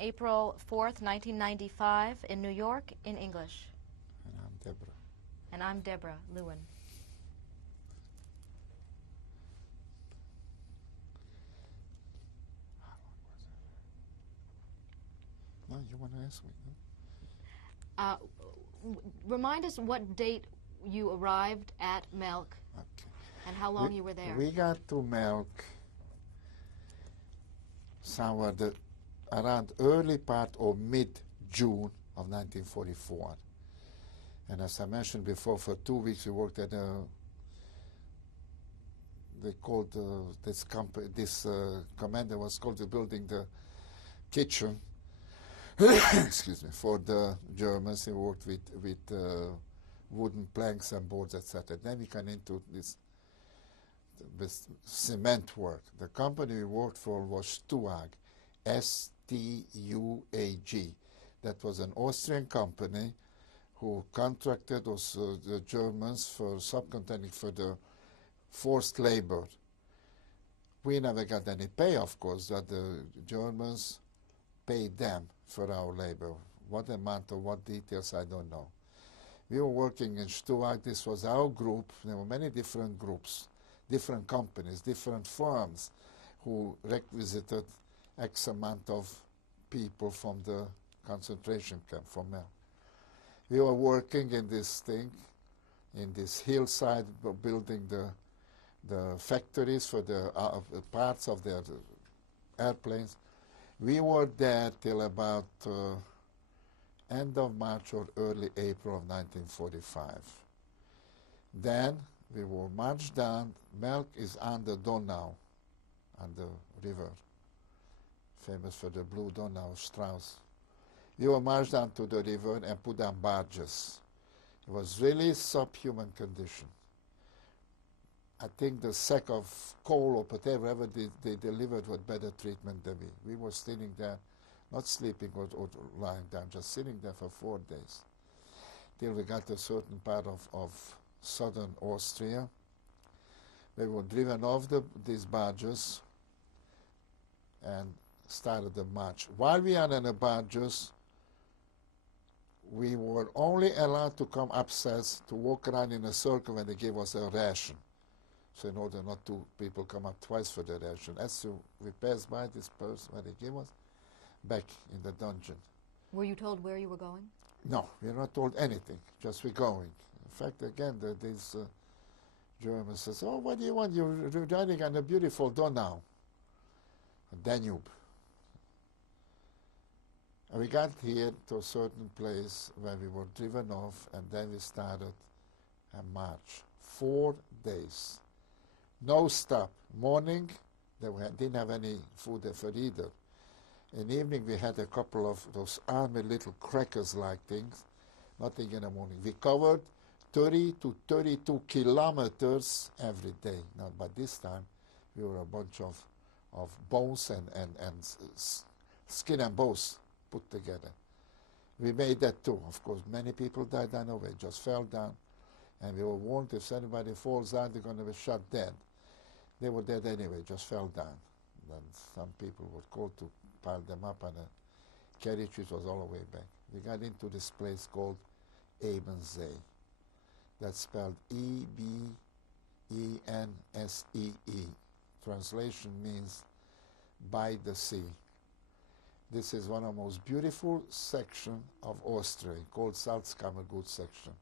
April 4th, 1995, in New York, in English. And I'm Deborah. And I'm Deborah Lewin. How long was it? No, you want to ask me, no? Remind us what date you arrived at Melk, Okay. and how long you were there. We got to Melk somewhere around early part or mid-June of 1944. And as I mentioned before, for 2 weeks we worked at they called this commander was called the building the kitchen excuse me, for the Germans. He worked with wooden planks and boards, etc. Then we got into this cement work. The company we worked for was Stuag, S-T-U-A-G. That was an Austrian company who contracted also the Germans for subcontracting for the forced labor. We never got any pay, of course, that the Germans paid them for our labor. What amount or what details, I don't know. We were working in Stuag. This was our group. There were many different groups, different companies, different firms who requisited X amount of people from the concentration camp, from Mel. We were working in this thing, in this hillside, building the factories for the parts of the airplanes. We were there till about end of March or early April of 1945. Then we will march down. Melk is on the Donau, on the river, famous for the blue Donau, Strauss. We will march down to the river and put down barges. It was really subhuman condition. I think the sack of coal or whatever they delivered was better treatment than we. We were sitting there, not sleeping or lying down, just sitting there for 4 days, till we got to a certain part of southern Austria. We were driven off these barges and started the march. While we are on the barges, we were only allowed to come upstairs to walk around in a circle when they gave us a ration. So in order not to people come up twice for the ration. As we passed by this person where they gave us, back in the dungeon. Were you told where you were going? No, we were not told anything, just we're going. In fact, again, these Germans says, oh, what do you want? You're riding on a beautiful Donau, Danube. And we got here to a certain place where we were driven off, and then we started a march. 4 days. No stop. Morning, didn't have any food for either. In evening, we had a couple of those army little crackers-like things. Nothing in the morning. We covered 30 to 32 kilometers every day. Now, by this time, we were a bunch of bones and skin and bones put together. We made that too. Of course, many people died on the way, just fell down. And we were warned if anybody falls down, they're going to be shot dead. They were dead anyway, just fell down. Then some people were called to pile them up on a carriage which was all the way back. We got into this place called Ebensee. That's spelled E-B-E-N-S-E-E. Translation means by the sea. This is one of the most beautiful sections of Austria, called Salzkammergut section.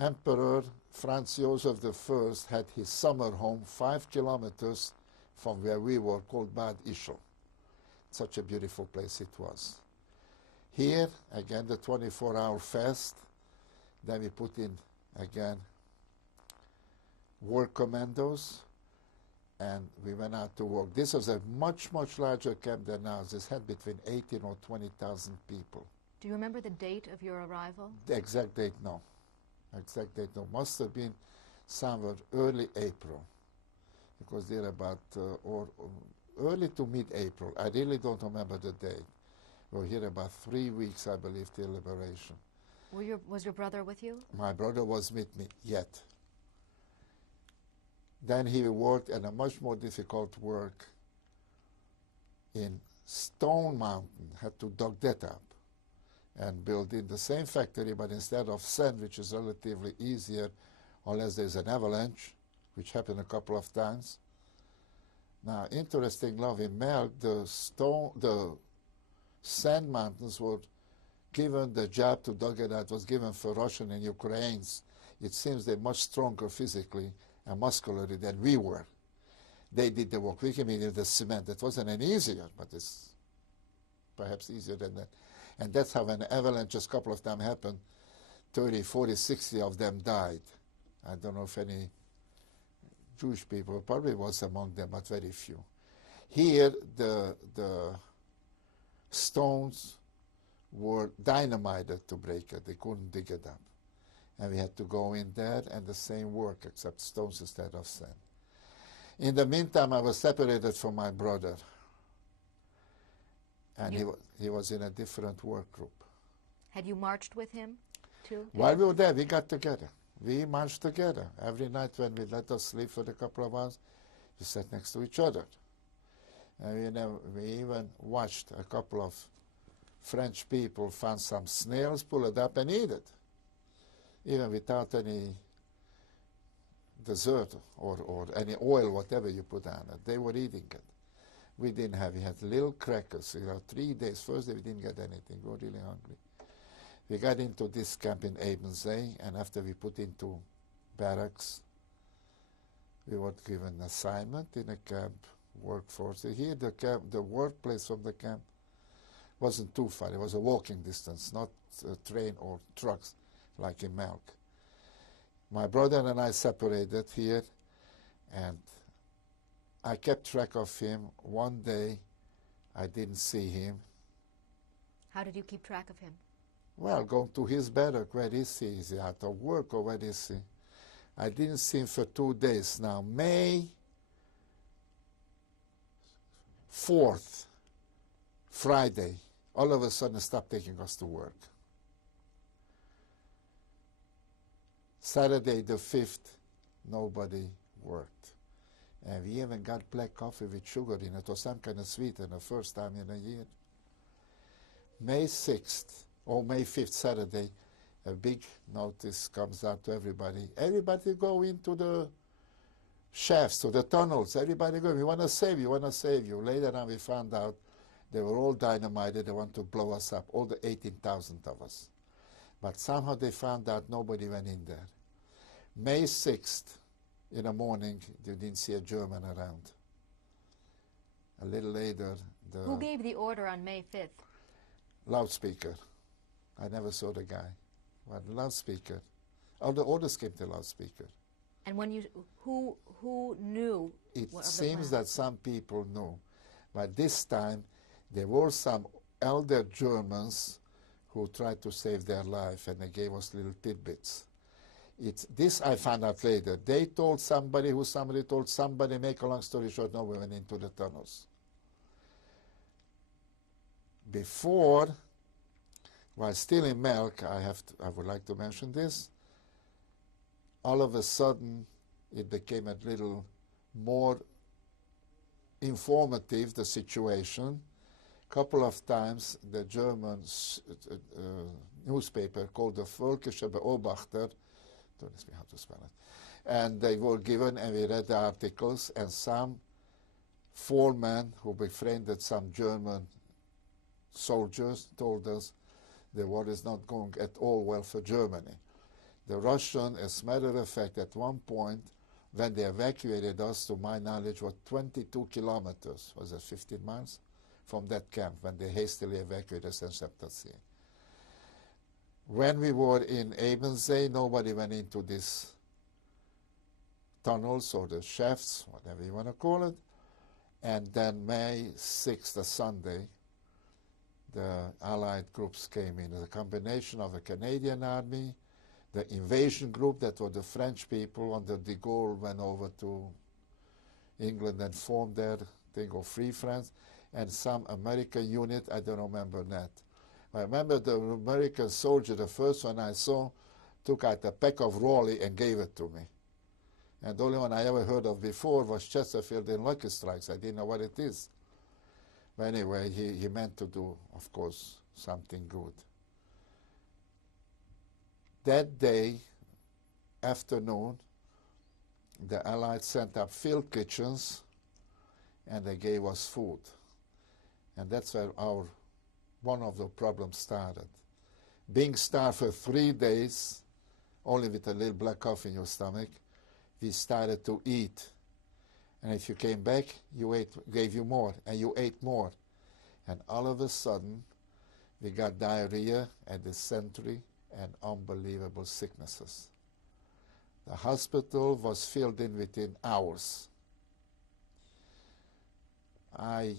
Emperor Franz Joseph I had his summer home 5 kilometers from where we were, called Bad Ischl. Such a beautiful place it was. Here, again, the 24-hour fast. Then we put in, again, war commandos, and we went out to work. This was a much, much larger camp than ours. This had between 18 or 20,000 people. Do you remember the date of your arrival? The exact date, no. Exact date, no. Must have been somewhere early April, because they're about, or early to mid-April. I really don't remember the date. We were here about 3 weeks, I believe, till liberation. Was your brother with you? My brother was with me, yet. Then he worked in a much more difficult work in Stone Mountain had to dug that up and build in the same factory, but instead of sand, which is relatively easier, unless there's an avalanche, which happened a couple of times. Now, interesting, love in Melk, the sand mountains were given, the job to dug it out was given for Russian and Ukrainians. It seems they're much stronger physically and muscularly than we were. They did the work. We came in the cement. That wasn't any easier, but it's perhaps easier than that. And that's how an avalanche just a couple of times happened. 30, 40, 60 of them died. I don't know if any Jewish people, probably was among them, but very few. Here, the stones were dynamited to break it. They couldn't dig it up. And we had to go in there and the same work, except stones instead of sand. In the meantime, I was separated from my brother. And he was in a different work group. Had you marched with him, too? While we were there, we got together. We marched together. Every night when we let us sleep for a couple of hours, we sat next to each other. And we even watched a couple of French people found some snails, pull it up and eat it, even without any dessert or any oil, whatever you put on it. They were eating it. We didn't have. We had little crackers. 3 days. First day we didn't get anything. We were really hungry. We got into this camp in Ebensee, and after we put into barracks, we were given an assignment in a camp, workforce. Here the workplace from the camp wasn't too far. It was a walking distance, not a train or trucks like in Melk. My brother and I separated here, and I kept track of him. One day, I didn't see him. How did you keep track of him? Well, going to his barrack, where is he? Is he out of work or where is he? I didn't see him for 2 days. Now, May 4th, Friday, all of a sudden stopped taking us to work. Saturday the 5th, nobody worked. And we even got black coffee with sugar in it or some kind of sweetener, first time in a year. May 6th, or May 5th, Saturday, a big notice comes out to everybody. Everybody go into the shafts, to the tunnels. Everybody go, we want to save you, we want to save you. Later on we found out they were all dynamited, they want to blow us up, all the 18,000 of us. But somehow they found out nobody went in there. May 6th, in the morning, you didn't see a German around. A little later, Who gave the order on May 5th? Loudspeaker. I never saw the guy. But loudspeaker. All the orders came to loudspeaker. And when you, who knew? It seems that some people knew. But this time, there were some elder Germans who tried to save their life, and they gave us little tidbits. This I found out later. They told somebody who somebody told somebody, make a long story short, no, we went into the tunnels. Before, while still in Melk, I would like to mention this, all of a sudden it became a little more informative, the situation. Couple of times the German newspaper called the Völkische Beobachter, don't ask me how to spell it, and they were given, and we read the articles, and some foremen who befriended some German soldiers told us the war is not going at all well for Germany. The Russian, as a matter of fact, at one point, when they evacuated us, to my knowledge, were 22 kilometers, was it 15 miles, from that camp, when they hastily evacuated us and sent us here. When we were in Ebensee, nobody went into these tunnels or the shafts, whatever you want to call it. And then May 6th, a Sunday, the Allied groups came in. A combination of the Canadian Army, the invasion group that were the French people under de Gaulle went over to England and formed their thing of Free France, and some American unit, I don't remember that. I remember the American soldier, the first one I saw, took out a pack of Raleigh and gave it to me. And the only one I ever heard of before was Chesterfield in Lucky Strikes. I didn't know what it is. But anyway, he meant to do, of course, something good. That day, afternoon, the Allies sent up field kitchens and they gave us food. And that's where one of the problems started. Being starved for 3 days, only with a little black coffee in your stomach, we started to eat. And if you came back, gave you more, and you ate more. And all of a sudden, we got diarrhea and dysentery and unbelievable sicknesses. The hospital was filled in within hours. I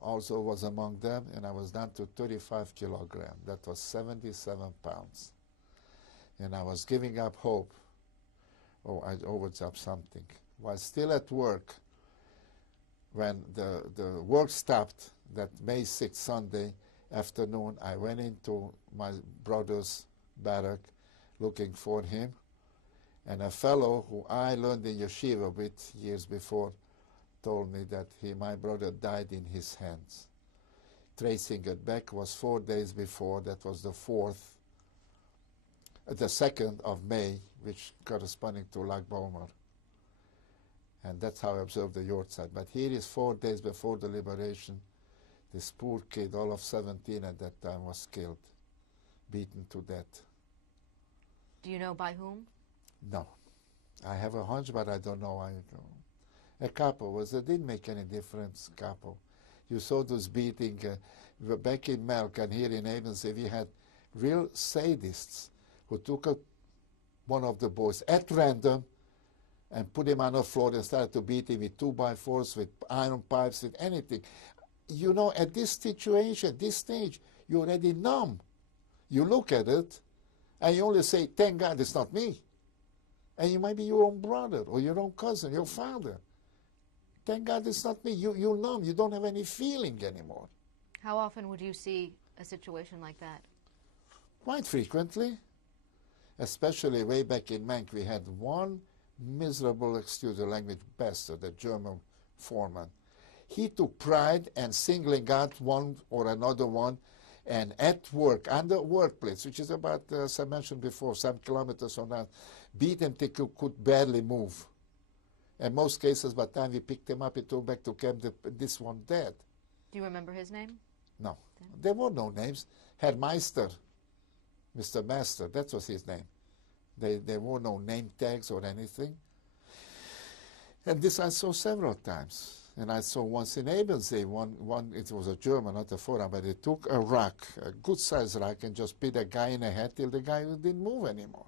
also was among them, and I was down to 35 kilograms. That was 77 pounds. And I was giving up hope. Oh, I always up something. While still at work, when the work stopped, that May 6th, Sunday afternoon, I went into my brother's barrack looking for him. And a fellow who I learned in yeshiva with years before told me that my brother died in his hands. Tracing it back was 4 days before, that was the 2nd of May, which corresponding to Lag Bomer. And that's how I observed the Yortzeit. But here is 4 days before the liberation. This poor kid, all of 17 at that time, was killed, beaten to death. Do you know by whom? No. I have a hunch, but I don't know. A couple it didn't make any difference, couple. You saw those beating back in Melk and here in Abendsee. We had real sadists who took one of the boys at random and put him on the floor and started to beat him with 2x4s, with iron pipes, with anything. You know, at this situation, this stage, you're already numb. You look at it, and you only say, thank God it's not me. And you might be your own brother, or your own cousin, your father. Thank God it's not me. You're numb. You don't have any feeling anymore. How often would you see a situation like that? Quite frequently. Especially way back in Menk, we had one miserable, excuse the language, bastard, the German foreman. He took pride in singling out one or another one, and at work, on the workplace, which is about, as I mentioned before, some kilometers from that, beat him till he could barely move. In most cases, by the time we picked him up, he took back to camp, this one dead. Do you remember his name? No. There were no names. Herr Meister, Mr. Master, that was his name. There were no name tags or anything. And this I saw several times. And I saw once in Abendsee, one it was a German, not a foreigner, but they took a rock, a good-sized rock, and just beat a guy in the head till the guy didn't move anymore.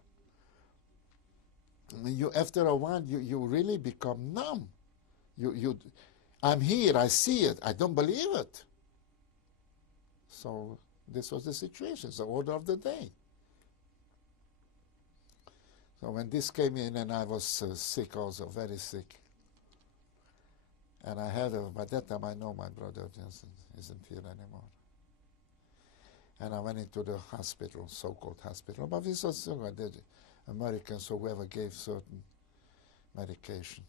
After a while, you really become numb. I'm here, I see it, I don't believe it. So this was the situation, the order of the day. So when this came in, and I was sick also, very sick. And I had, by that time I know my brother isn't here anymore. And I went into the hospital, so-called hospital. But this was the Americans or whoever gave certain medication.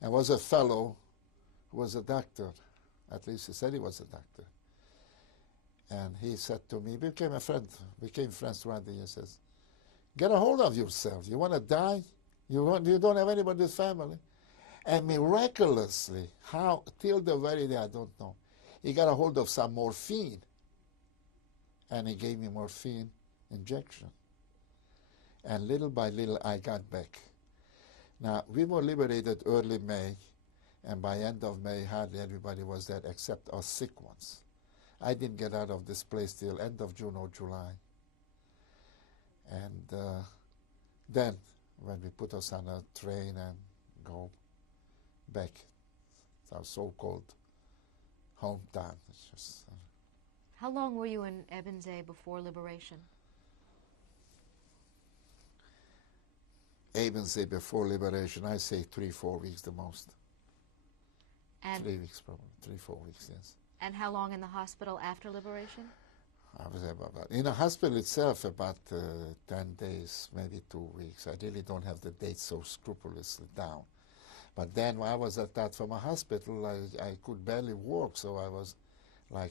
And was a fellow who was a doctor. At least he said he was a doctor. And he said to me, became friends throughout the years, says, get a hold of yourself. You want to die? You don't have anybody in the family. And miraculously, how, till the very day, I don't know, he got a hold of some morphine. And he gave me morphine injection. And little by little, I got back. Now, we were liberated early May, and by end of May, hardly everybody was there except us sick ones. I didn't get out of this place till end of June or July. And then, when we put us on a train and go back, it's our so-called hometown. It's just, how long were you in Abendsee before liberation? Abendsee before liberation, I say 3-4 weeks the most. And 3 weeks probably, 3-4 weeks, yes. And how long in the hospital after liberation? I was in the hospital itself about 10 days, maybe 2 weeks. I really don't have the dates so scrupulously down. But then when I was at that from a hospital, I could barely walk, so I was